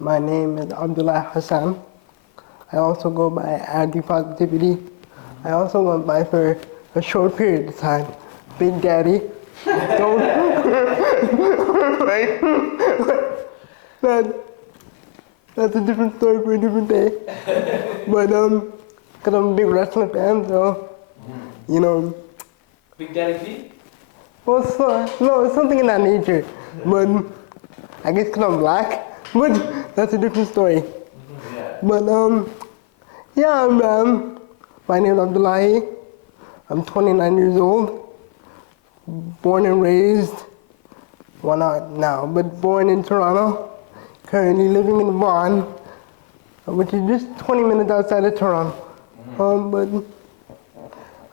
My name is Abdullahi Hassan. I also go by Abdipositivity. I also went by for a short period of time, Big Daddy. Don't, right? That, that's a different story for a different day. But cause I'm a big wrestling fan, so you know. Big Daddy P? Well, no, it's something in that nature. But I guess cause I'm black. But that's a different story. Yeah. But yeah, my name is Abdullahi. I'm 29 years old. Born and raised, well not now, but born in Toronto. Currently living in Vaughan, which is just 20 minutes outside of Toronto. But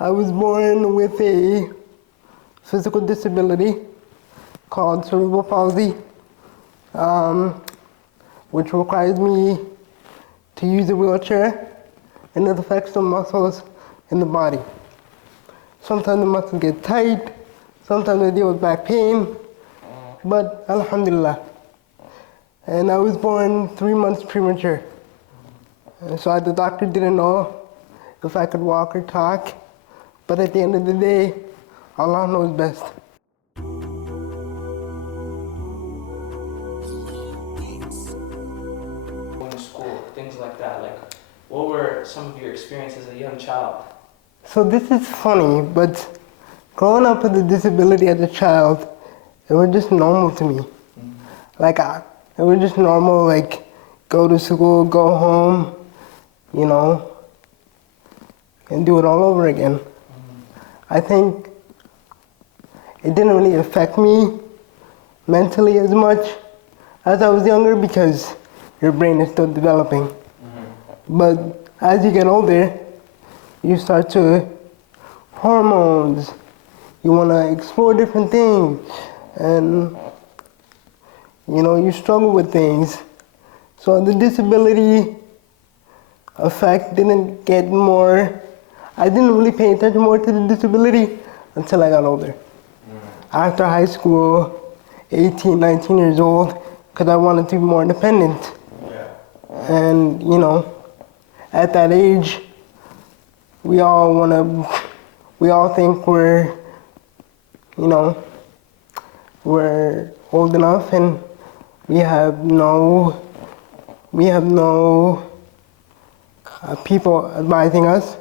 I was born with a physical disability called cerebral palsy, which requires me to use a wheelchair, and it affects the muscles in the body. Sometimes the muscles get tight, sometimes I deal with back pain, but alhamdulillah. And I was born 3 months premature. And so the doctor didn't know if I could walk or talk, but at the end of the day, Allah knows best. Going to school, things like that. Like, what were some of your experiences as a young child? So this is funny, but growing up with a disability as a child, it was just normal to me. Like, it was just normal, like, go to school, go home, you know, and do it all over again. I think it didn't really affect me mentally as much as I was younger because your brain is still developing. But as you get older, you start to hormones, you want to explore different things, and you know, you struggle with things. So the disability effect didn't get more, I didn't really pay attention more to the disability until I got older. After high school, 18, 19 years old, because I wanted to be more independent. And you know, at that age, we all think we're, you know, we're old enough and we have no people advising us.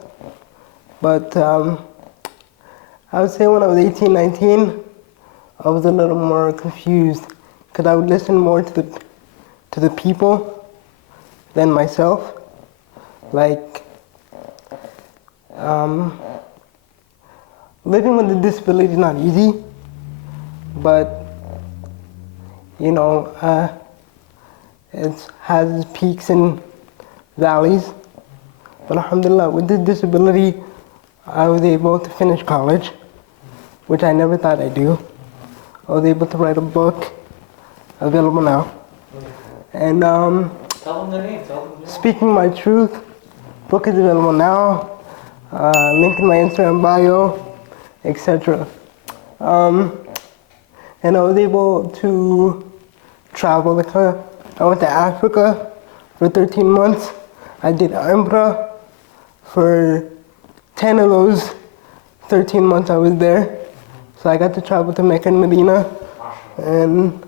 But I would say when I was 18, 19, I was a little more confused because I would listen more to the people than myself. Like, living with a disability is not easy, but you know, it has its peaks and valleys. But alhamdulillah, with this disability, I was able to finish college, which I never thought I'd do. I was able to write a book, available now. And Tell them the name. Speaking My Truth, book is available now. Link in my Instagram bio, etc. And I was able to travel. I went to Africa for 13 months. I did Umrah for 10 of those 13 months I was there. So I got to travel to Mecca and Medina. And,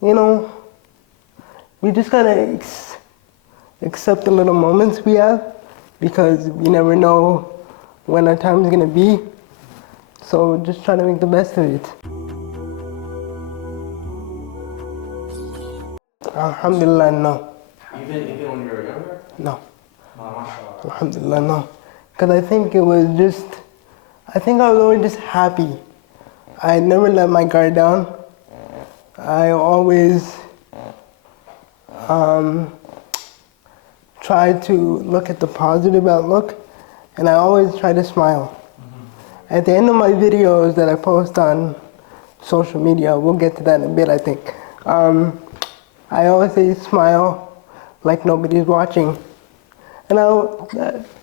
you know, we just gotta accept the little moments we have because we never know when our time is gonna be. So just try to make the best of it. Alhamdulillah, no. Even when you were younger? No. MashaAllah. Alhamdulillah, no. Because I think I was always just happy. I never let my guard down. I always try to look at the positive outlook, and I always try to smile. At the end of my videos that I post on social media, we'll get to that in a bit, I think. I always say smile like nobody's watching. And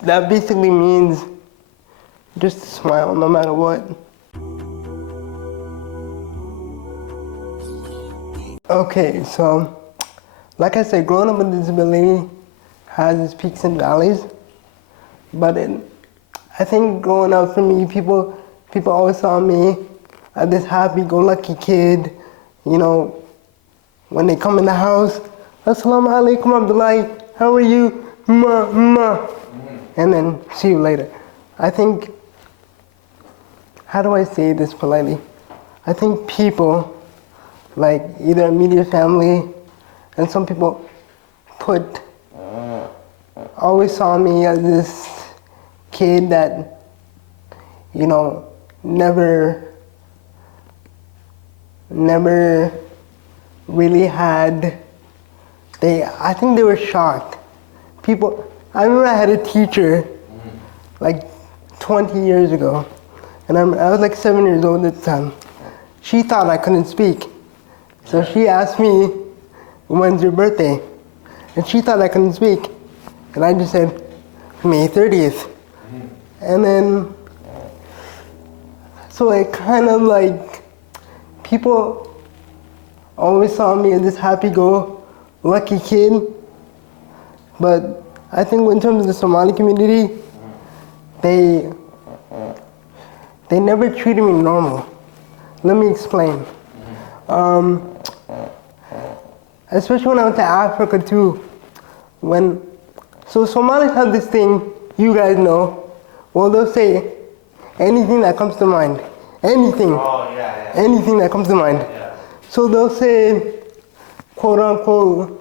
that basically means just smile no matter what. Okay, so like I said, growing up with disability has its peaks and valleys. But I think growing up for me, people always saw me as this happy-go-lucky kid. You know, when they come in the house, Assalamu alaikum Abdullahi, how are you? Ma, ma. And then see you later. I think, how do I say this politely? I think people, like either immediate family, and some people always saw me as this kid that, you know, never really had, I think they were shocked. I remember I had a teacher like 20 years ago, and I was like 7 years old at the time. She thought I couldn't speak. So she asked me, when's your birthday? And she thought I couldn't speak. And I just said, May 30th. And then, so it kind of like, people always saw me as this happy-go-lucky kid. But I think in terms of the Somali community, they never treated me normal. Let me explain. Especially when I went to Africa too. So Somalis have this thing, you guys know, well they'll say anything that comes to mind. Anything. Oh, yeah. Anything that comes to mind. Yeah. So they'll say, quote unquote,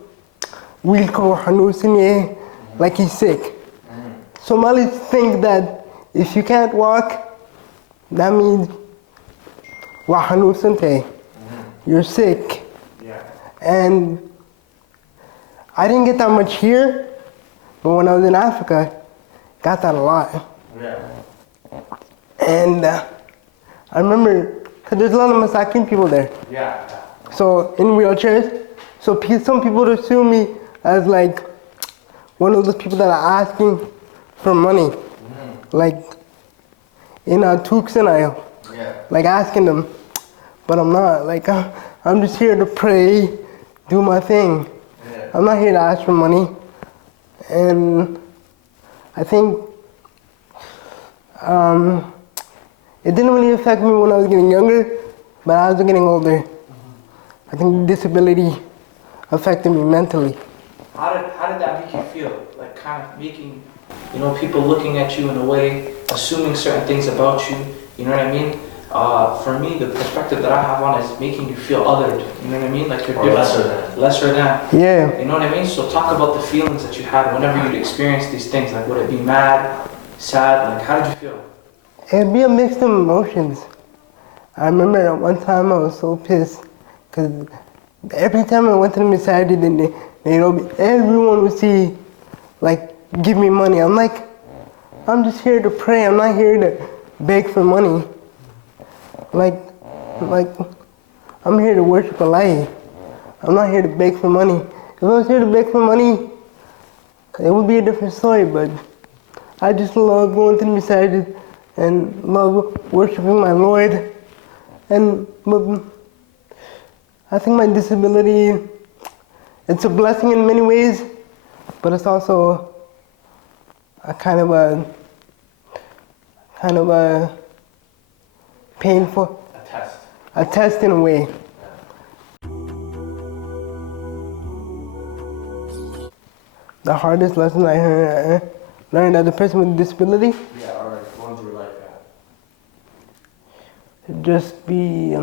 Wilko Hanusinye, like he's sick. Somalis think that if you can't walk, that means Wahanusante, you're sick. Yeah. And I didn't get that much here, but when I was in Africa, got that a lot. Yeah. And I remember, because there's a lot of Masakin people there. Yeah. So in wheelchairs, so some people would assume me as like one of those people that are asking for money, like in a Tucson, like asking them, but I'm not. Like I'm just here to pray, do my thing. I'm not here to ask for money. And I think it didn't really affect me when I was getting younger, but as I was getting older, I think disability affected me mentally. How did that make you feel? Like kind of making, you know, people looking at you in a way, assuming certain things about you, you know what I mean? For me, the perspective that I have on it is making you feel othered, you know what I mean? Like you're different, lesser than. Yeah. You know what I mean? So talk about the feelings that you had whenever you'd experience these things. Like would it be mad, sad, like how did you feel? It'd be a mix of emotions. I remember at one time I was so pissed, because every time I went to the masajid, then everyone would see, like, give me money. I'm like, I'm just here to pray. I'm not here to beg for money. Like, I'm here to worship Allah. I'm not here to beg for money. If I was here to beg for money, it would be a different story, but I just love going to the masajid and love worshiping my Lord. But I think my disability, it's a blessing in many ways, but it's also a kind of a painful, a test in a way. The hardest lesson I learned as a person with a disability? Yeah, alright, going through like that. Just be,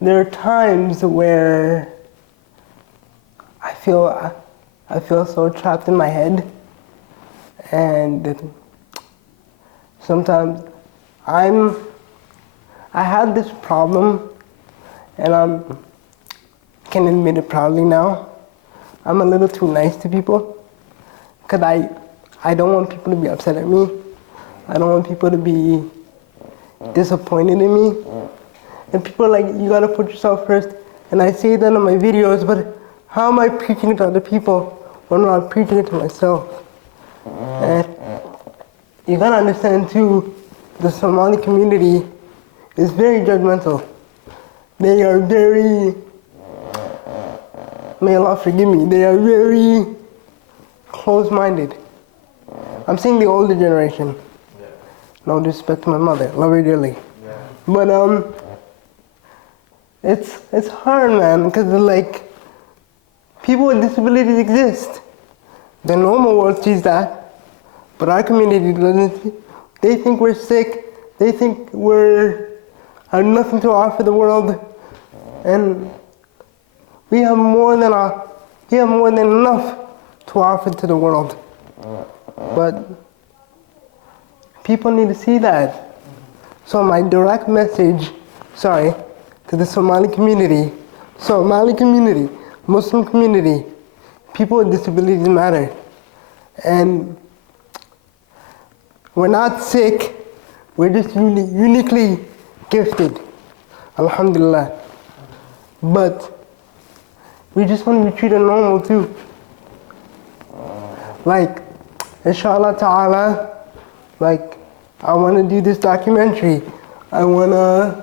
there are times where I feel so trapped in my head, and sometimes I had this problem, and I can admit it proudly now. I'm a little too nice to people, because I don't want people to be upset at me. I don't want people to be disappointed in me. And people are like, you gotta put yourself first. And I say that in my videos, but how am I preaching it to other people when I'm not preaching it to myself? And you gotta understand too, the Somali community is very judgmental. They are very, may Allah forgive me, they are very close-minded. I'm saying the older generation. Yeah. No disrespect to my mother, love her dearly. Yeah. But it's hard, man, because like people with disabilities exist. The normal world sees that, but our community doesn't. They think we're sick. They think we're have nothing to offer the world, and we have more than enough to offer to the world. But people need to see that. So my direct message, to the Somali community, Muslim community, people with disabilities matter. And we're not sick, we're just uniquely gifted, alhamdulillah. But we just want to be treated normal too. Like, inshallah ta'ala, like, I want to do this documentary. I want to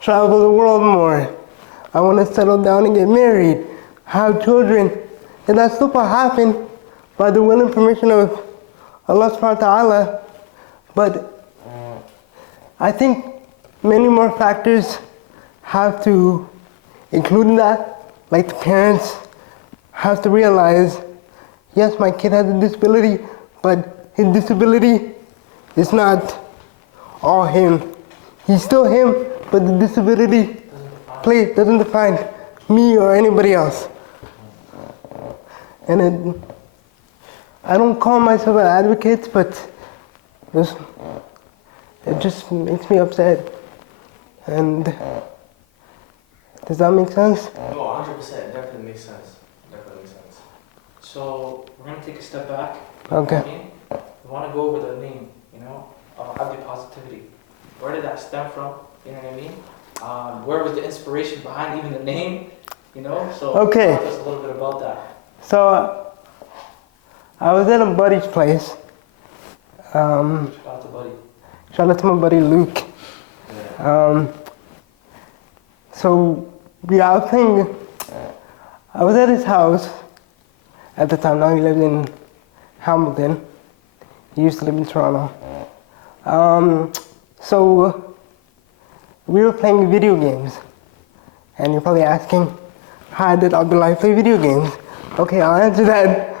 travel the world more. I want to settle down and get married, have children. And that stuff will happen by the will and permission of Allah subhanahu wa ta'ala. But I think many more factors have to include in that. Like the parents have to realize, yes, my kid has a disability, but his disability is not all him. He's still him, but the disability doesn't define me or anybody else. And I don't call myself an advocate, but it just makes me upset. And does that make sense? No, 100%. Definitely makes sense. So we're gonna take a step back. Okay. You know what I mean? We want to go over the name, of Abdipositivity. Where did that stem from? You know what I mean? Where was the inspiration behind even the name? So okay. Talk us a little bit about that. So I was at a buddy's place. Shout out to Buddy. Shout out to my buddy Luke. Yeah. So I was at his house at the time. Now he lives in Hamilton. He used to live in Toronto. So we were playing video games. And you're probably asking, how did Abdullahi play video games? Okay, I'll answer that.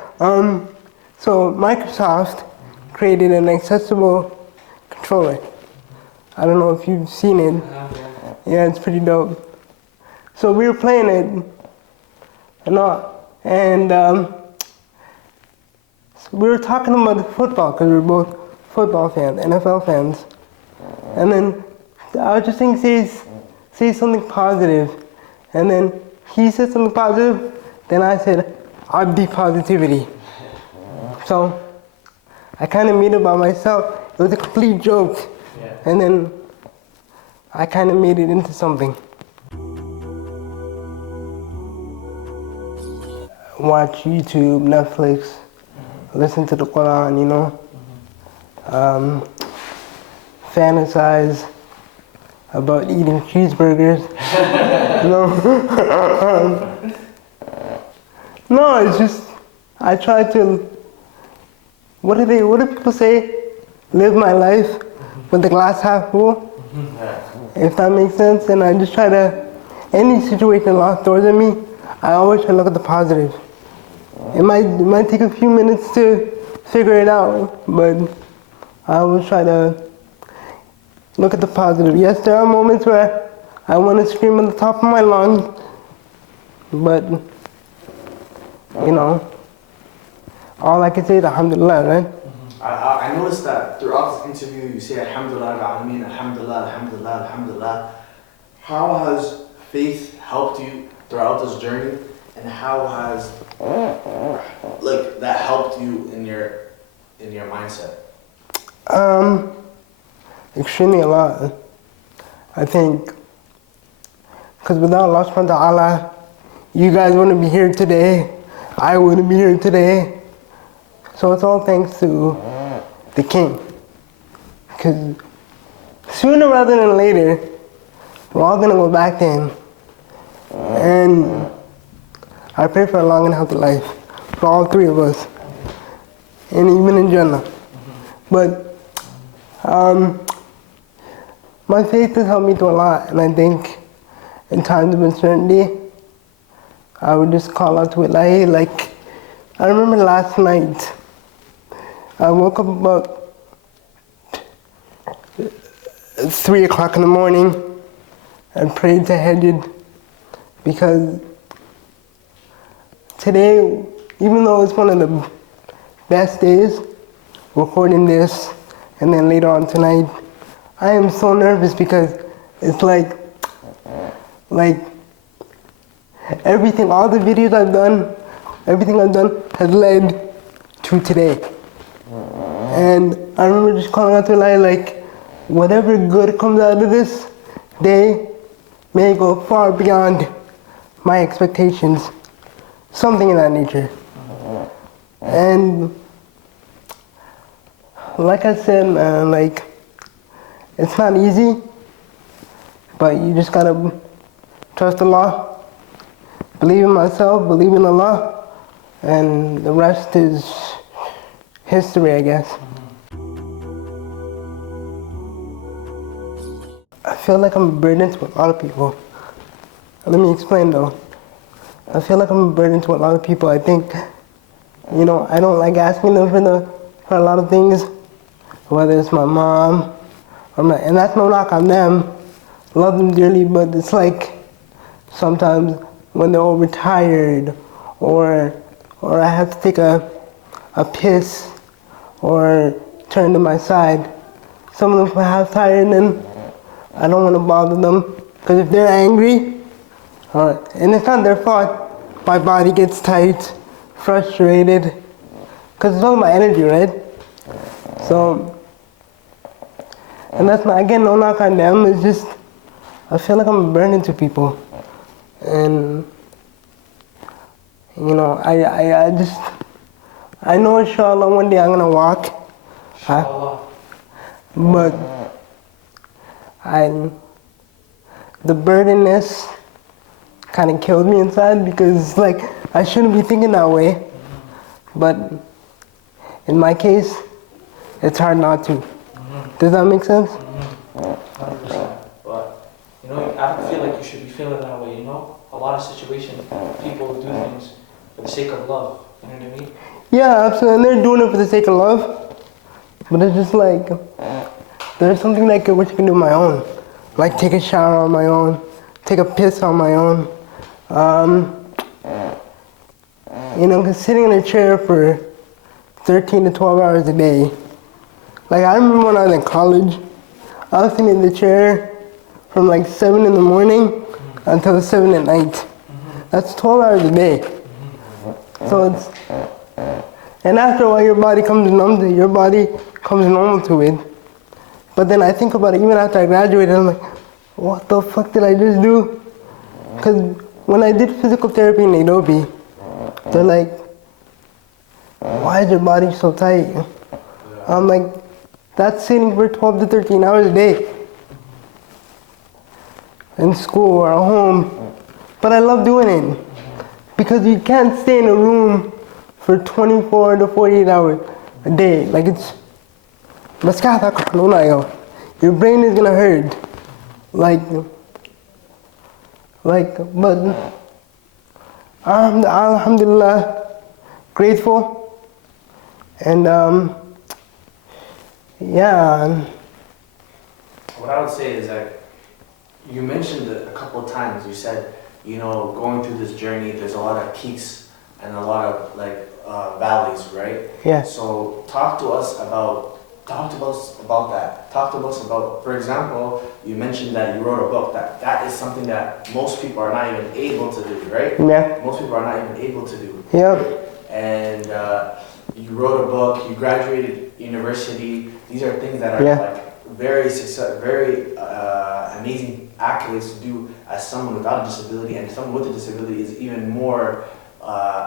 So Microsoft created an accessible controller. I don't know if you've seen it. Yeah, it's pretty dope. So we were playing it and we were talking about football because we were both football fans, NFL fans. And then I was just saying, say something positive. And then he said something positive, then I said, Abdipositivity. So I kind of made it by myself. It was a complete joke. Yeah. And then I kind of made it into something. Watch YouTube, Netflix, listen to the Quran, fantasize about eating cheeseburgers. No, it's just, I try to, what do people say? Live my life with the glass half full. If that makes sense. And I just try to, any situation lost doors at me, I always try to look at the positive. It might take a few minutes to figure it out, but I always try to look at the positive. Yes, there are moments where I want to scream at the top of my lungs, but all I can say is alhamdulillah, right? I noticed that throughout this interview you say alhamdulillah, alameen, alhamdulillah, alhamdulillah, alhamdulillah. How has faith helped you throughout this journey, and how has that helped you in your mindset? Extremely a lot. I think because without Allah subhanahu wa ta'ala, you guys wouldn't be here today, I wouldn't be here today. So it's all thanks to the King. Because sooner rather than later, we're all gonna go back to him. And I pray for a long and healthy life for all three of us, and even in Jannah. But my faith has helped me through a lot, and I think in times of uncertainty, I would just call out to Ilahi. Like, I remember last night, I woke up about 3 o'clock in the morning and prayed tahajjud, because today, even though it's one of the best days, recording this and then later on tonight, I am so nervous because it's like everything, all the videos I've done, everything I've done has led to today. And I remember just calling out to Allah, like, whatever good comes out of this day may go far beyond my expectations. Something in that nature. And like I said, man, like, it's not easy, but you just gotta trust Allah, believe in myself, believe in Allah, and the rest is history, I guess. I feel like I'm a burden to a lot of people. Let me explain though. I feel like I'm a burden to a lot of people. I think, I don't like asking them for a lot of things, whether it's my mom or and that's no knock on them. Love them dearly, but it's like sometimes when they're overtired, or I have to take a piss or turn to my side. Some of them are half tired, and I don't want to bother them, because if they're angry, and it's not their fault, my body gets tight, frustrated, because it's all my energy, right? So, and that's not, again, no knock on them, it's just, I feel like I'm a burden to people. And, I know inshallah one day I'm going to walk. But the burdenness kind of killed me inside, because like I shouldn't be thinking that way, but in my case, it's hard not to. Does that make sense? 100%. But I don't feel like you should be feeling that way. A lot of situations, people do things for the sake of love. You know what I mean? Yeah, absolutely. And they're doing it for the sake of love, but it's just like there's something like I wish I could do on my own, like take a shower on my own, take a piss on my own. Cause sitting in a chair for 13 to 12 hours a day. Like I remember when I was in college, I was sitting in the chair from like 7 in the morning until 7 at night. That's 12 hours a day. So and after a while your body comes normal to it. But then I think about it, even after I graduated, I'm like, what the fuck did I just do? Because when I did physical therapy in Nairobi, they're like, why is your body so tight? I'm like, that's sitting for 12 to 13 hours a day in school or at home. But I love doing it, because you can't stay in a room for 24 to 48 hours a day. Like it's, your brain is gonna hurt. But alhamdulillah, grateful, and yeah. What I would say is that you mentioned it a couple of times. You said, going through this journey, there's a lot of peaks and a lot of valleys, right? Yeah. So talk to us about that. Talk to us about, for example, you mentioned that you wrote a book. That is something that most people are not even able to do, right? Yeah. Most people are not even able to do. Yeah. And you wrote a book. You graduated university. These are things that are very amazing accolades to do as someone without a disability, and someone with a disability is even more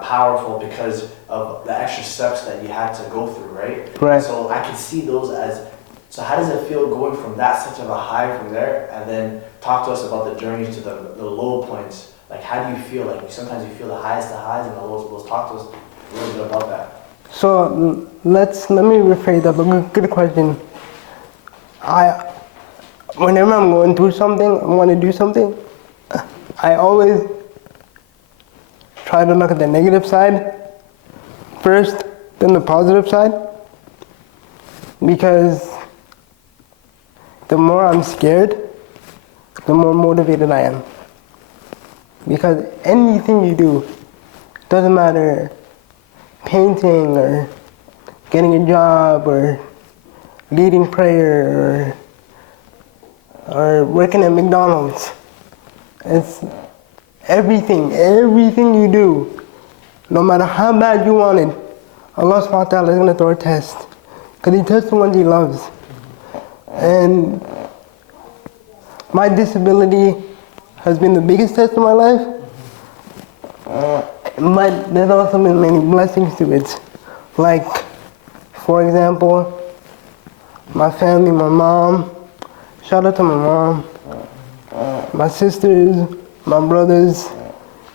powerful because of the extra steps that you had to go through, right? Right. So I can see those as, so how does it feel going from that such of a high from there, and then talk to us about the journey to the low points, Like, how do you feel? Like, sometimes you feel the highs and the lows. Talk to us a little bit about that. So let me rephrase that, but good question. Whenever I'm going through something, I want to do something, I always try to look at the negative side first, then the positive side, because the more I'm scared, the more motivated I am. Because anything you do, doesn't matter, painting or getting a job or leading prayer or working at McDonald's, it's everything you do, no matter how bad you want it, Allah subhanahu wa ta'ala is going to throw a test. Because He tests the ones He loves. And my disability has been the biggest test of my life, but there's also been many blessings to it. Like, for example, my family, my mom, shout out to my mom, my sisters, my brothers,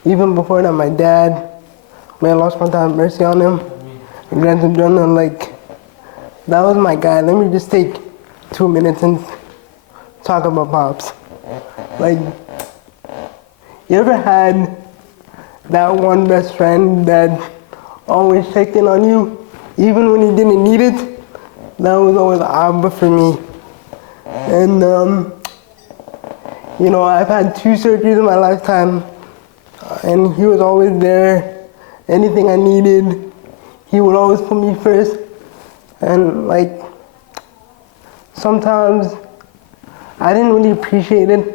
even before that, my dad. May Allah subhanahu wa ta'ala have mercy on him and grant him Jannah. Like, that was my guy. Let me just take 2 minutes and talk about Pops. Like, you ever had that one best friend that always checked in on you, even when you didn't need it? That was always Abba for me. And, you know, I've had 2 surgeries in my lifetime, and he was always there. Anything I needed, he would always put me first. And, like, sometimes I didn't really appreciate it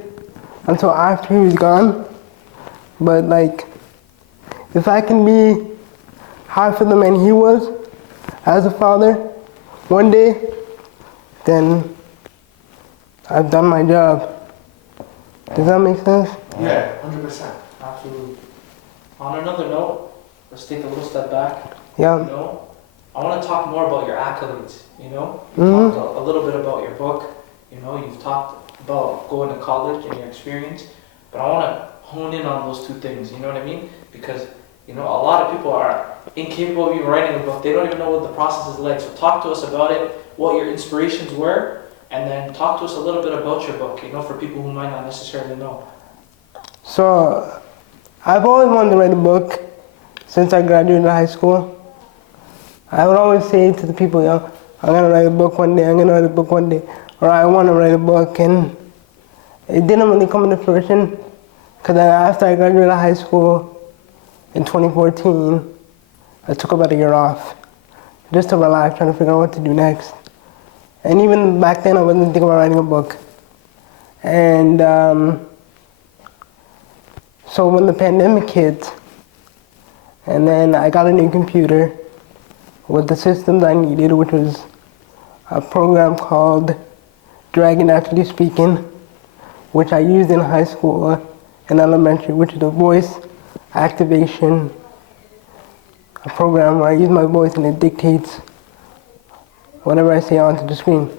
until after he was gone. But, like, if I can be half of the man he was as a father one day, then I've done my job. Does that make sense? Yeah, 100%. Absolutely. On another note, let's take a little step back. Yeah. You know, I want to talk more about your accolades. You know, you Mm-hmm. talked a little bit about your book. You know, you've talked about going to college and your experience, but I want to hone in on those 2 things. You know what I mean? Because, you know, a lot of people are incapable of even writing a book. They don't even know what the process is like. So talk to us about it, what your inspirations were, and then talk to us a little bit about your book, you know, for people who might not necessarily know. So, I've always wanted to write a book since I graduated high school. I would always say to the people, you know, I'm going to write a book one day, I'm going to write a book one day, or I want to write a book. And it didn't really come into fruition, because after I graduated high school in 2014, I took about a year off just to relax, trying to figure out what to do next. And even back then, I wasn't thinking about writing a book. And so when the pandemic hit, and then I got a new computer with the systems I needed, which was a program called Dragon Naturally Speaking, which I used in high school and elementary, which is a voice activation, a program where I use my voice and it dictates whatever I say onto the screen.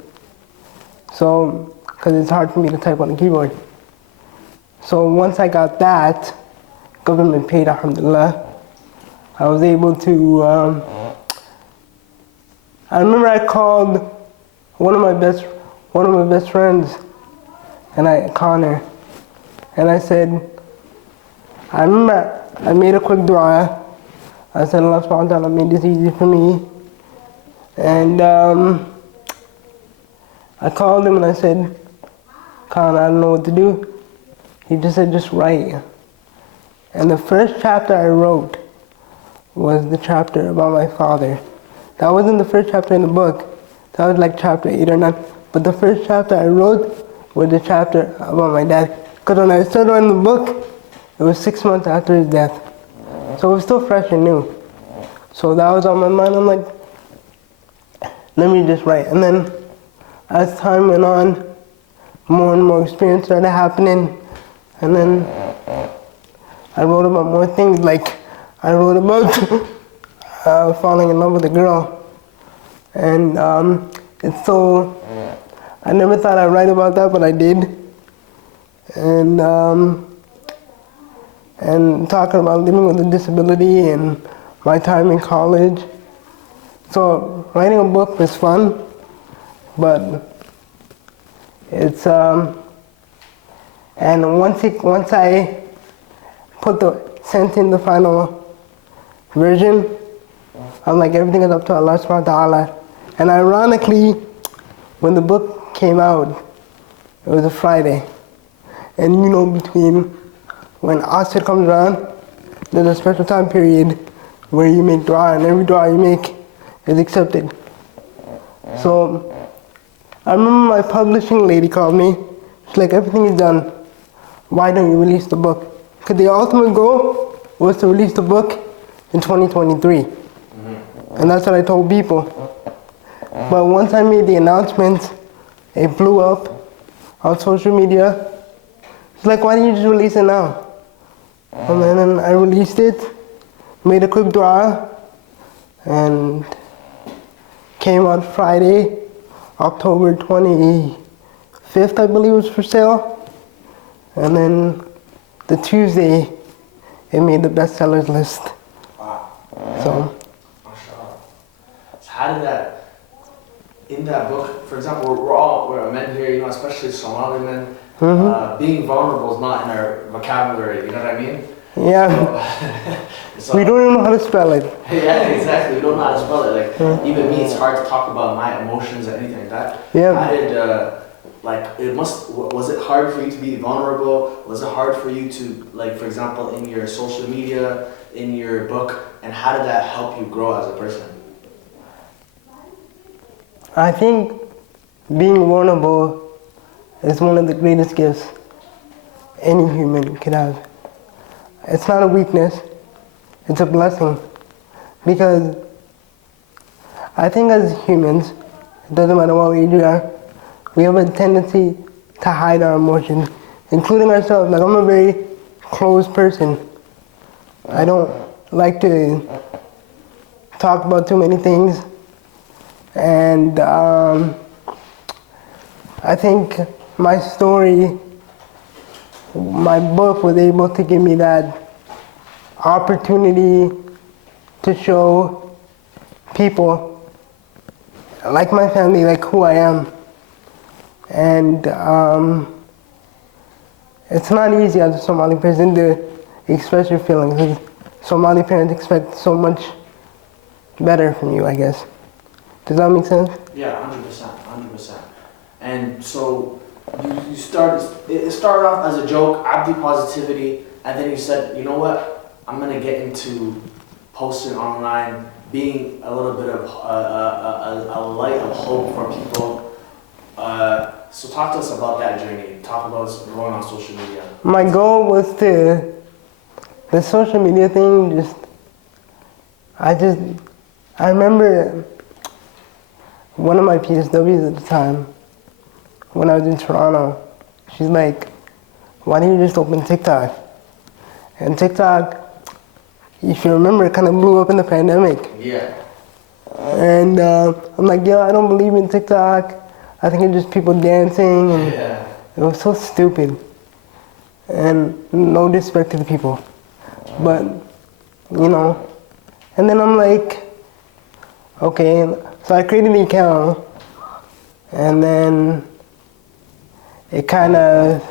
So, because it's hard for me to type on the keyboard. So once I got that, government paid, alhamdulillah, I was able to, I remember I called one of my best friends, and Connor, and I said, I remember I made a quick dua. I said, Allah subhanahu wa ta'ala made this easy for me. And I called him and I said, Con, I don't know what to do. He just said, just write. And the first chapter I wrote was the chapter about my father. That wasn't the first chapter in the book. That was like chapter 8 or 9. But the first chapter I wrote was the chapter about my dad. Because when I started writing the book, it was 6 months after his death. So it was still fresh and new. So that was on my mind. I'm like, let me just write. And then as time went on, more and more experience started happening. And then I wrote about more things. Like I wrote about falling in love with a girl. And it's so, I never thought I'd write about that, but I did. And and talking about living with a disability and my time in college. So writing a book was fun, but it's and once I sent in the final version, I'm like, everything is up to Allah subhanahu wa ta'ala. And ironically, when the book came out, it was a Friday. And you know, between when Asr comes around, there's a special time period where you make dua, and every dua you make is accepted. So I remember my publishing lady called me. She's like, everything is done. Why don't you release the book? Because the ultimate goal was to release the book in 2023. And that's what I told people. But once I made the announcement, it blew up on social media. It's like, why didn't you just release it now? And then I released it, made a quick dua, and came out Friday, October 25th, I believe, was for sale. And then the Tuesday, it made the bestsellers list. Wow. So. So how did that, in that book, for example, we're men here, you know, especially Somali men, being vulnerable is not in our vocabulary, you know what I mean? Yeah. So, We don't even know how to spell it. yeah, exactly. We don't know how to spell it. Like, even me, it's hard to talk about my emotions or anything like that. Yeah. How did, was it hard for you to be vulnerable? Was it hard for you to, like, for example, in your social media, in your book, and how did that help you grow as a person? I think being vulnerable is one of the greatest gifts any human can have. It's not a weakness, it's a blessing. Because I think as humans, it doesn't matter what age we are, we have a tendency to hide our emotions, including ourselves. Like, I'm a very closed person. I don't like to talk about too many things. And I think my story, my book was able to give me that opportunity to show people, like my family, like who I am. And it's not easy as a Somali person to express your feelings. Like, Somali parents expect so much better from you, I guess. Does that make sense? Yeah, 100%. And so it started off as a joke, Abdipositivity, and then you said, you know what, I'm gonna get into posting online, being a little bit of a light of hope for people. So talk to us about that journey. Talk about going on social media. My goal was the social media thing, I remember one of my PSWs at the time, when I was in Toronto, she's like, why don't you just open TikTok? And TikTok, if you remember, it kind of blew up in the pandemic. Yeah. And I'm like, yo, I don't believe in TikTok. I think it's just people dancing, and it was so stupid. And no disrespect to the people. But, you know, and then I'm like, okay, so I created the account, and then it kind of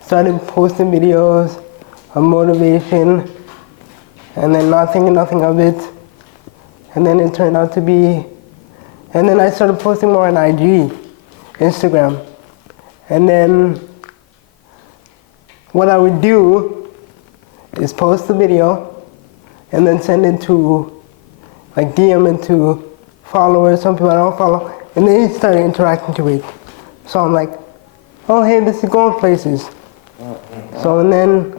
started posting videos of motivation, and then not thinking nothing of it. And then it turned out to be, and then I started posting more on IG, Instagram. And then what I would do is post the video and then send it to, like, DM it to followers, some people I don't follow, and they started interacting to it. So I'm like, oh hey, this is going places. So and then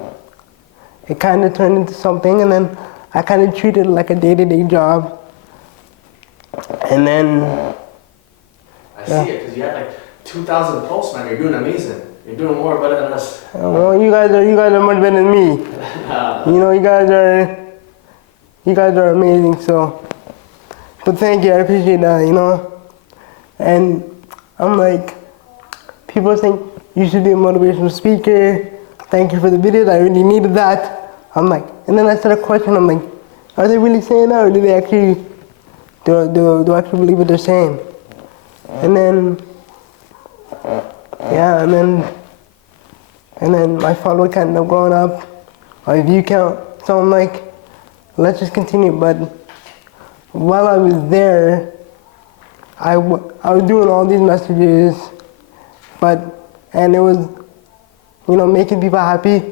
it kind of turned into something, and then I kind of treated it like a day-to-day job. And then I see it, because you had like 2,000 posts, man. You're doing amazing. You're doing more better than us. well, you guys are much better than me. You know, you guys are amazing. So, but thank you, I appreciate that. You know, and I'm like, people think you should be a motivational speaker. Thank you for the videos. I really needed that. I'm like, and then I started questioning, I'm like, are they really saying that, or do they actually, do I actually believe what they're saying? And then, yeah, and then my follower count ended up growing up, my view count, so I'm like, let's just continue. But while I was there, I was doing all these messages, and it was, making people happy,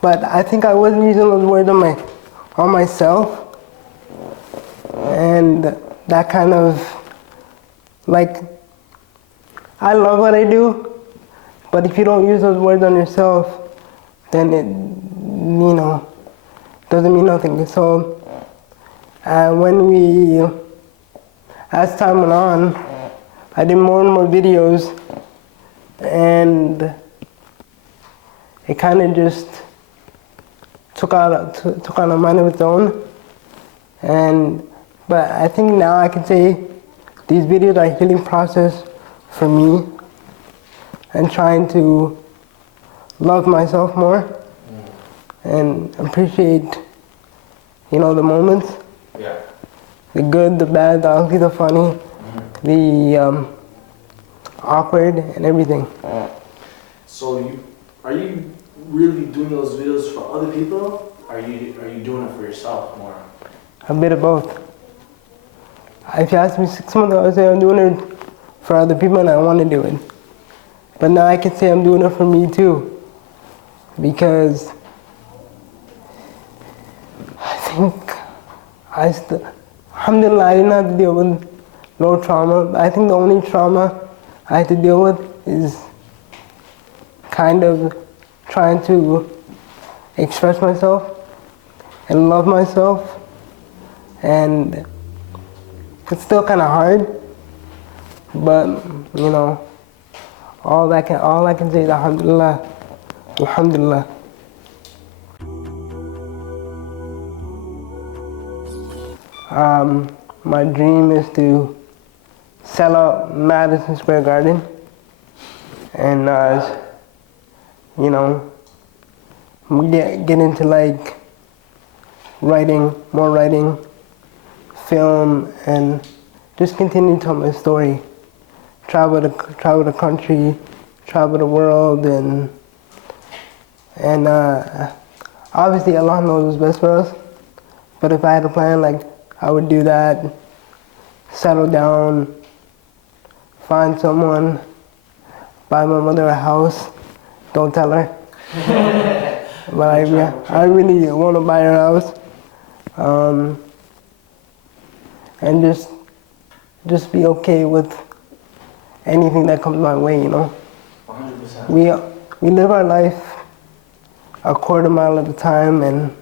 but I think I wasn't using those words on myself, and that kind of, like, I love what I do, but if you don't use those words on yourself, then it, doesn't mean nothing. So, as time went on, I did more and more videos, and it kind of just took on a mind of its own. But I think now I can say these videos are a healing process for me, and trying to love myself more and appreciate, the moments. Yeah. The good, the bad, the ugly, the funny, the awkward, and everything. So are you really doing those videos for other people? Or are you doing it for yourself more? A bit of both. If you asked me 6 months ago, I would say I'm doing it for other people and I want to do it. But now I can say I'm doing it for me too. Because I think alhamdulillah, I didn't have to deal with no trauma. I think the only trauma I had to deal with is kind of trying to express myself and love myself, and it's still kind of hard, but all I can say is alhamdulillah, alhamdulillah. My dream is to sell out Madison Square Garden, and get into like more writing, film, and just continue to tell my story. Travel the country, travel the world, and obviously Allah knows what's best for us. But if I had a plan, I would do that, settle down, find someone, buy my mother a house. Don't tell her. But I really want to buy her house, and just be okay with anything that comes my way. 100%. We live our life a quarter mile at a time, and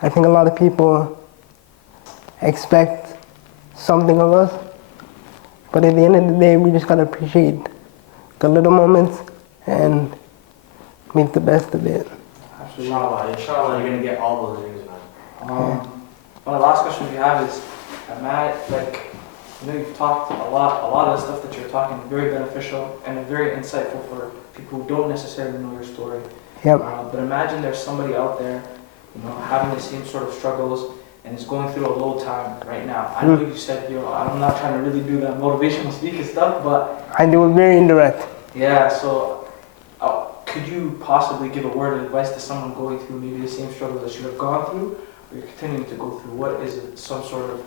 I think a lot of people expect something of us, but at the end of the day, we just gotta appreciate the little moments and make the best of it. Inshallah, you're gonna get all those things, man. One of the last questions we have is, Matt, you've talked a lot of the stuff that you're talking is very beneficial and very insightful for people who don't necessarily know your story. Yep. But imagine there's somebody out there, having the same sort of struggles and is going through a low time right now. I know you said, I'm not trying to really do that motivational speaker stuff, but I do it very indirect. yeah, so could you possibly give a word of advice to someone going through maybe the same struggles that you have gone through, or you're continuing to go through? What is it, some sort of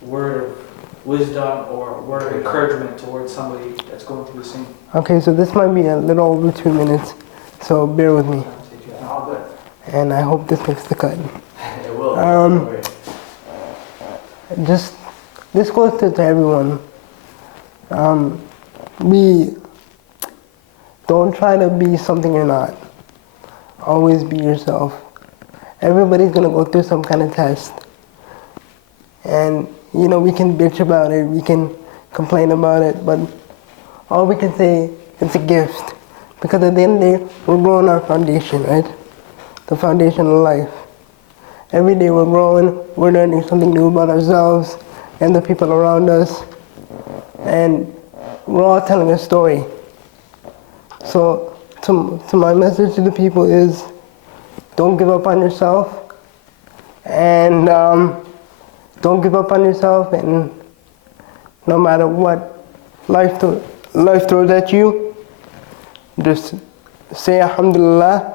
word of wisdom or word of encouragement towards somebody that's going through the same? Okay, so this might be a little over 2 minutes, so bear with me. All good. And I hope this makes the cut. It will. This goes to everyone. We don't try to be something you're not. Always be yourself. Everybody's gonna go through some kind of test. And we can bitch about it, we can complain about it, but all we can say, it's a gift. Because at the end of the day, we're growing our foundation, right? The foundation of life. Every day we're growing, we're learning something new about ourselves and the people around us. And we're all telling a story. So to my message to the people is, don't give up on yourself. And don't give up on yourself, and no matter what life throws at you, just say Alhamdulillah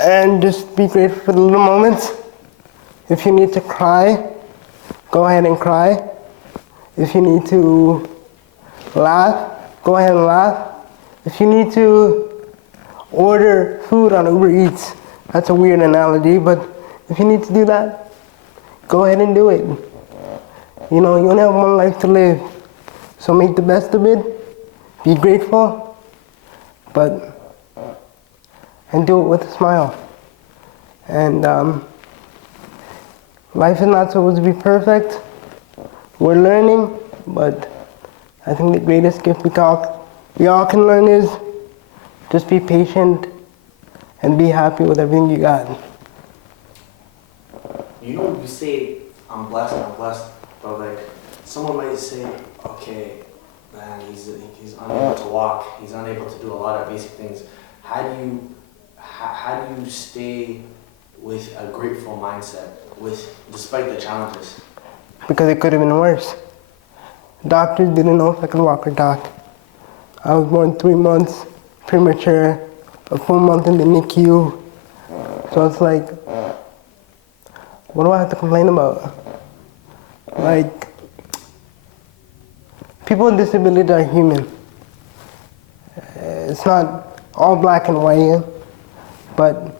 and just be grateful for the little moments. If you need to cry, go ahead and cry. If you need to laugh, go ahead and laugh. If you need to order food on Uber Eats, that's a weird analogy, but if you need to do that, go ahead and do it. You know, you only have one life to live, so make the best of it, be grateful, and do it with a smile. And life is not supposed to be perfect. We're learning, but I think the greatest gift we all can learn is just be patient and be happy with everything you got. You know, you say, I'm blessed, but like, someone might say, okay, man, he's unable to walk, he's unable to do a lot of basic things. How do you stay with a grateful mindset, despite the challenges? Because it could have been worse. Doctors didn't know if I could walk or talk. I was born 3 months premature, a full month in the NICU. So it's like, what do I have to complain about? Like, people with disabilities are human. It's not all black and white, but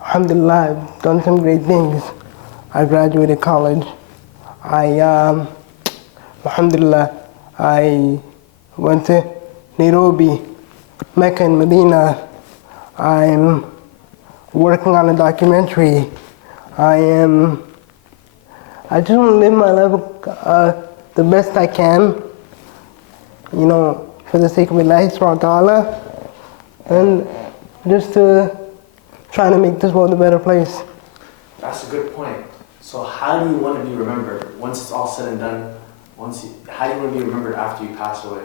alhamdulillah, I've done some great things. I graduated college. Alhamdulillah, I went to Nairobi, Mecca and Medina. I'm working on a documentary. I just want to live my life the best I can, you know, for the sake of Allah subhanahu wa ta'ala, and just to try to make this world a better place. That's a good point. So how do you want to be remembered once it's all said and done? How do you want to be remembered after you pass away?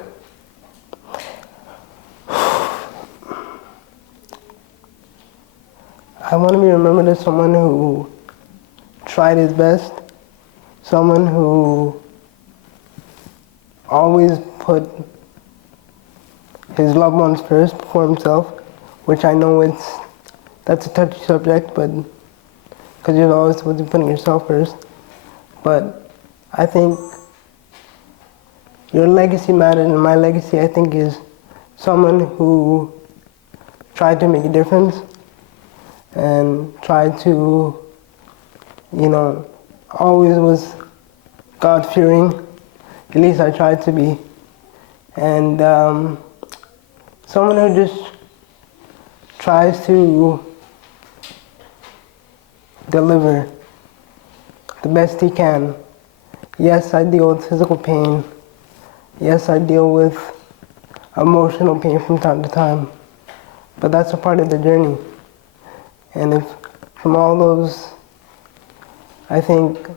I want to be remembered as someone who tried his best, someone who always put his loved ones first before himself, which I know that's a touchy subject, but because you're always supposed to be putting yourself first. But I think your legacy matters, and my legacy, I think, is someone who tried to make a difference and tried to, you know, always was God-fearing. At least I tried to be. And someone who just tries to deliver the best he can. Yes, I deal with physical pain. Yes, I deal with emotional pain from time to time. But that's a part of the journey. And if from all those, I think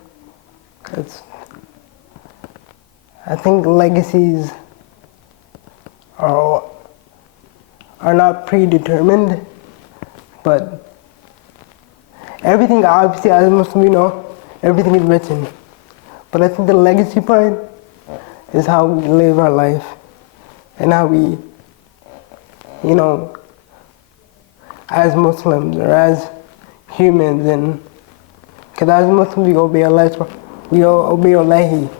legacies are not predetermined, but everything, obviously, as Muslim, we know, everything is written. But I think the legacy part is how we live our life and how we, you know, as Muslims or as humans, and because as Muslims we obey Allah, we obey Allah.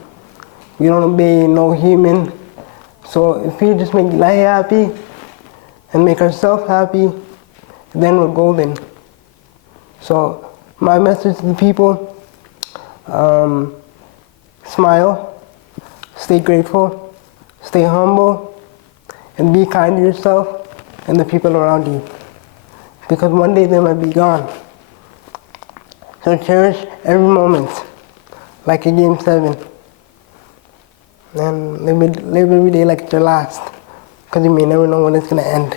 We don't obey no human. So if we just make Allah happy and make ourselves happy, then we're golden. So my message to the people, smile, stay grateful, stay humble, and be kind to yourself and the people around you. Because one day they might be gone. So cherish every moment, like a Game 7. And live every day like it's your last, because you may never know when it's going to end.